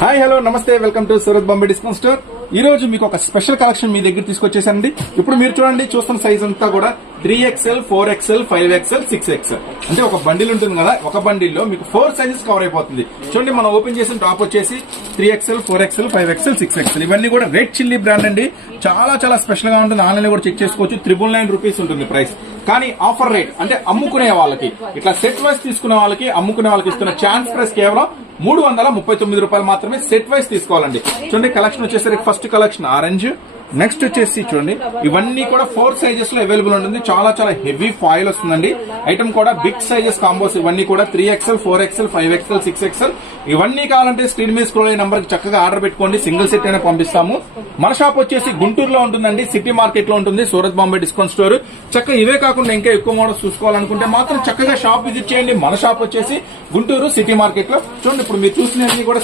Hi hello నమస్తే welcome to Surat Bombay discount store. ఈ రోజు మీకు ఒక స్పెషల్ కలెక్షన్ మీ దగ్గర తీసుకొచ్చేసానండి. ఇప్పుడు మీరు చూడండి, చూస్తున్న సైజ్ అంతా కూడా 3XL, 4XL, 5XL, 6XL అంటే ఒక బండిల్ ఉంటుంది కదా, ఒక బండిల్లో మీకు 4 సైజెస్ కవర్ అయిపోతుంది. చూడండి, మనం ఓపెన్ చేసిన టాప్ వచ్చేసి 3XL, 4XL, 5XL, 6XL ఇవన్నీ కూడా రెడ్ చిల్లీ బ్రాండ్ అండి. చాలా చాలా స్పెషల్ గా ఉంటుంది. ఆన్లైన్ లో కూడా చెక్ చేసుకోవచ్చు. 999 రూపీస్ ఉంటుంది ప్రైస్. కానీ ఆఫర్ రేట్ అంటే అమ్ముకునే వాళ్ళకి, ఇట్లా సెట్ వైస్ తీసుకునే వాళ్ళకి, అమ్ముకునే వాళ్ళకి ఇస్తున్న ఛాన్స్ ప్రైస్ కేవలం 339 రూపాయలు మాత్రమే. సెట్ వైస్ తీసుకోవాలండి. చూడండి, కలెక్షన్ వచ్చేసరికి ఫస్ట్ కలెక్షన్ ఆరెంజ్, నెక్స్ట్ వచ్చేసి చూడండి ఇవన్నీ కూడా 4 సైజెస్ లో అవైలబుల్ ఉంటుంది. చాలా చాలా హెవీ ఫాయిల్ వస్తుందండి. ఐటమ్ కూడా బిగ్ సైజెస్ కాంబోస్ ఇవన్నీ కూడా 3XL, 4XL, 5XL, 6XL ఇవన్నీ కావాలంటే స్క్రీన్ మీద స్క్రోల్ అయిన నంబర్ కి చక్కగా ఆర్డర్ పెట్టుకోండి. సింగిల్ సెట్ అయినా పంపిస్తాము. మన షాప్ వచ్చేసి గుంటూరులో ఉంటుందండి. సిటీ మార్కెట్ లో ఉంటుంది సూరత్ బాంబే డిస్కౌంట్ స్టోర్. చక్కగా ఇవే కాకుండా ఇంకా ఎక్కువ మోడల్స్ చూసుకోవాలనుకుంటే మాత్రం చక్కగా షాప్ విజిట్ చేయండి. మన షాప్ వచ్చేసి గుంటూరు సిటీ మార్కెట్ లో. చూడండి, ఇప్పుడు మీరు చూసినవన్నీ కూడా